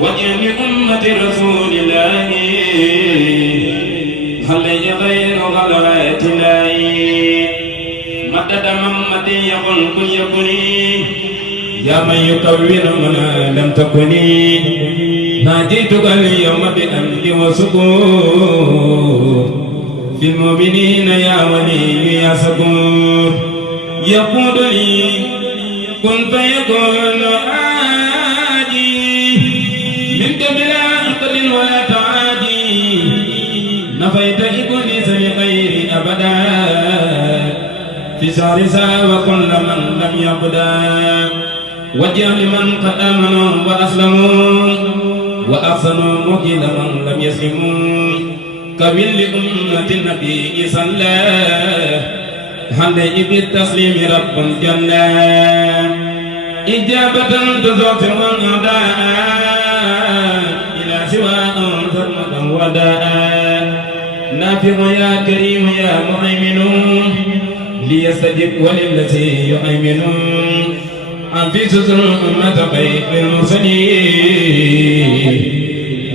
وجه أمة رسول الله هل غير غلوات الله مدد محمد يقول كن يكوني يا من يكون من لم تكني ناجيتك اليوم بأمد وسكون في المؤمنين يا ولي يا سكون يقول لي كن فيكون آجي منك بلا عقل ولا تعادي نفيت إبليس بخير أبدا في شهر وكل من لم يقدا وجه لمن قد آمنوا وأسلموا وأحسنوا مجد من لم يسلموا كمل لأمة النبي صلى عليه بالتسليم رب جل إجابة تزوج من أداء إلى سواء ثم وداء نافع يا كريم يا مهيمن ليستجب وللتي يؤمن أنفس أمة خير المرسلين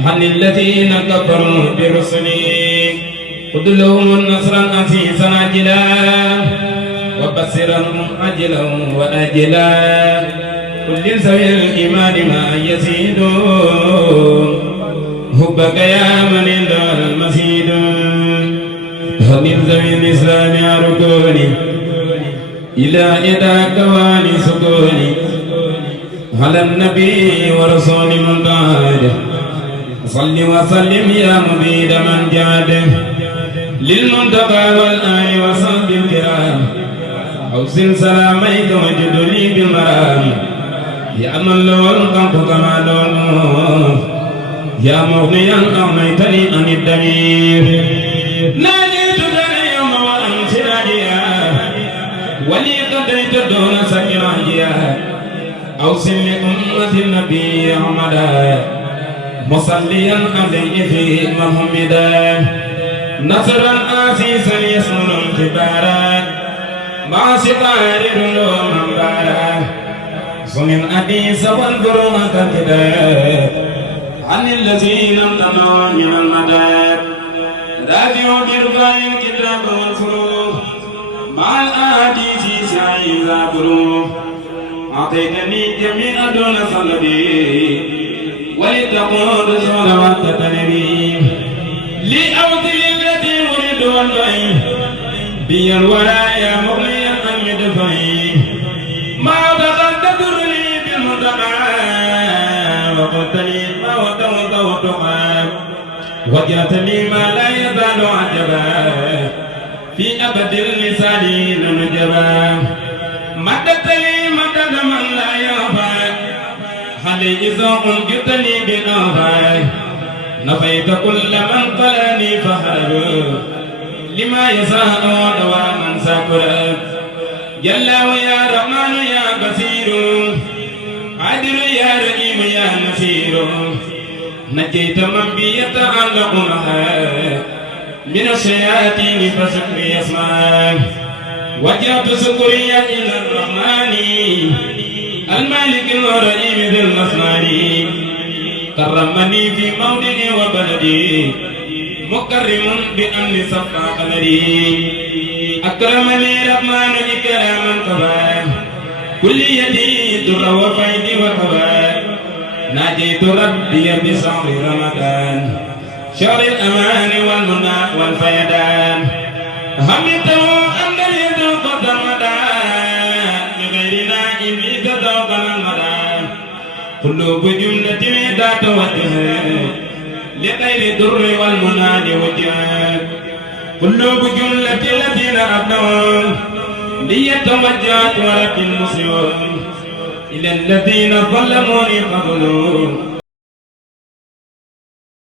عن الذين كفروا برسلي خذ لهم النصر عزيزا عاجلا وبصرهم عاجلا وآجلا كل ذوي الإيمان ما يزيد حبك يا من عند المزيد هل ذوي الإسلام ركوني إلى إذا كواني سكوني على النبي ورسول من بعده صل وسلم يا مبيد من جاد للمنتقى والآل وصحب الكرام أوصل سلاميك وجد لي بالمرام يا من له القلب كما له النور يا مغنيا أغنيتني عن الدمير ناديتك اليوم وأنت ناديا ولي قضيت دون سكر راجيا أوصل لأمة النبي أحمدا مصليا عليه في محمدا نصرا عزيزا يسمر الكبارا مع سقار العلوم انبارا صن أديس والبروح كالكتاب عن الذين امتنعوا من المدار رافع برفع الكتاب والفروق مع الأحاديث سعيدا بروح أعطيتني جميع دون صلبي ولتقول صلوات تنبي لأوصل التي أريد والبعيد بي الولايا مغنيا عن مدفعي ما تقدر لي بالمدعى وقلت لي ما وتوقع وجهت لي ما لا يزال عجبا في أبد اللسان نجبا مدت لي مدد من لا يغفى علي إذا جئتني بالأوفى نفيت كل من قلني فهرب لما يساء ودواء من سكر جل ويا رحمن يا بصير عدل يا رحيم يا نصير نجيت من بي يتعلق معها من الشياطين فشكري يسمع وجهت سكري إلى الرحمن المالك الرحيم ذي المصنع كرمني في موضعي وبلدي مكرم بأمن صفا قدري أكرمني رحمن إكراما كبا كل يدي در وفيد وكبا ناجيت ربي بشهر رمضان شهر الأمان والمنى والفيدان همته أن يذوق رمضان بغير نائم ذوق المدان قلوب جملة ذات وجه لغير الدر والمناد وجه قلوب جملة الذين أبدوا ليتوجهت ورب المسلمون إلى الذين ظلموني قبلوا